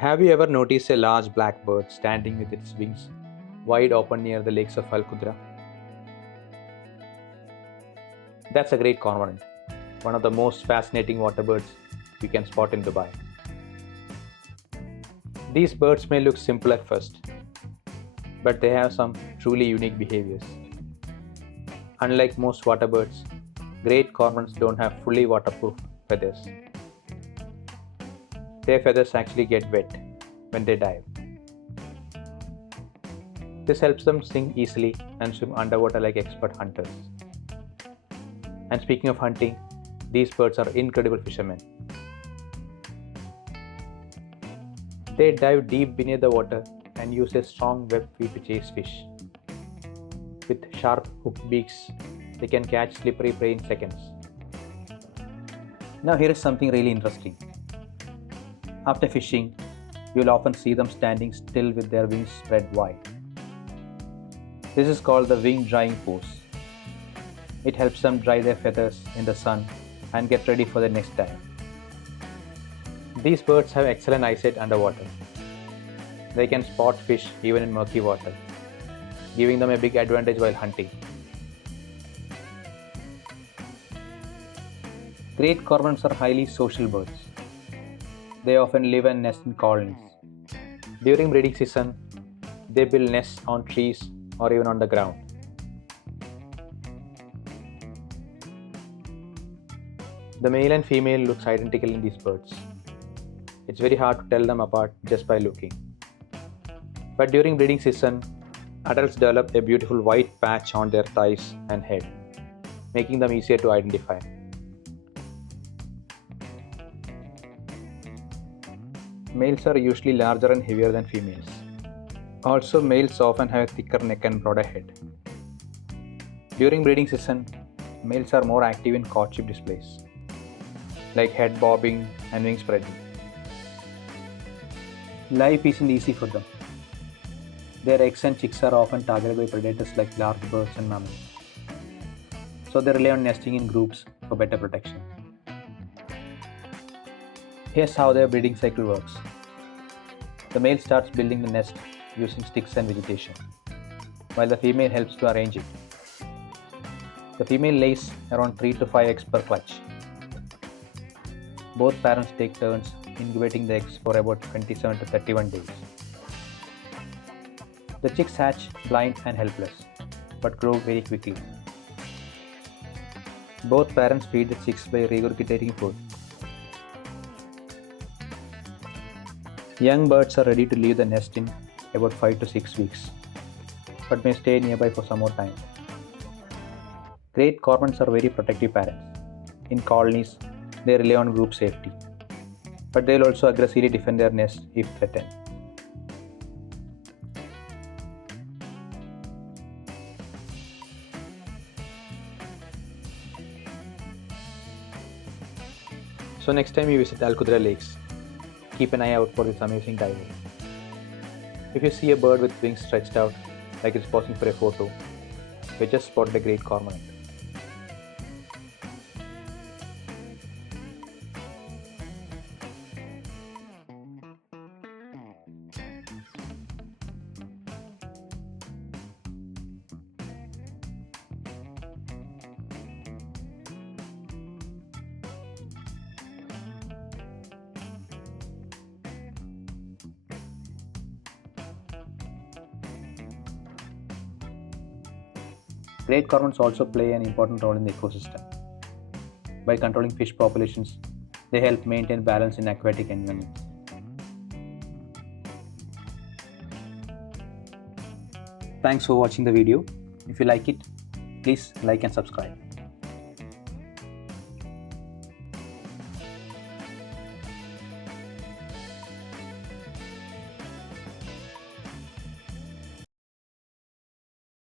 Have you ever noticed a large black bird standing with its wings wide open near the lakes of Qudra? That's a great cormorant, one of the most fascinating water birds you can spot in Dubai. These birds may look simple at first, but they have some truly unique behaviors. Unlike most water birds, great cormorants don't have fully waterproof feathers. Their feathers actually get wet when they dive. This helps them sink easily and swim underwater like expert hunters. And speaking of hunting, these birds are incredible fishermen. They dive deep beneath the water and use a strong web feet to chase fish. With sharp hooked beaks, they can catch slippery prey in seconds. Now here is something really interesting. After fishing, you will often see them standing still with their wings spread wide. This is called the wing drying pose. It helps them dry their feathers in the sun and get ready for the next dive. These birds have excellent eyesight underwater. They can spot fish even in murky water, giving them a big advantage while hunting. Great cormorants are highly social birds. They often live and nest in colonies. During breeding season, they build nests on trees or even on the ground. The male and female looks identical in these birds. It's very hard to tell them apart just by looking. But during breeding season, adults develop a beautiful white patch on their thighs and head, making them easier to identify. Males are usually larger and heavier than females. Also, males often have a thicker neck and broader head. During breeding season, males are more active in courtship displays, like head bobbing and wing spreading. Life isn't easy for them. Their eggs and chicks are often targeted by predators like large birds and mammals. So they rely on nesting in groups for better protection. Here's how their breeding cycle works. The male starts building the nest using sticks and vegetation, while the female helps to arrange it. The female lays around 3 to 5 eggs per clutch. Both parents take turns incubating the eggs for about 27 to 31 days. The chicks hatch blind and helpless, but grow very quickly. Both parents feed the chicks by regurgitating food. Young birds are ready to leave the nest in about 5 to 6 weeks, but may stay nearby for some more time. Great cormorants are very protective parents. In colonies, they rely on group safety, but they will also aggressively defend their nest if threatened. So next time you visit Qudra Lakes, keep an eye out for this amazing diver. If you see a bird with wings stretched out like it's posing for a photo, you just spotted a great cormorant. Great cormorants also play an important role in the ecosystem. By controlling fish populations, they help maintain balance in aquatic environments. Thanks for watching the video. If you like it, please like and subscribe.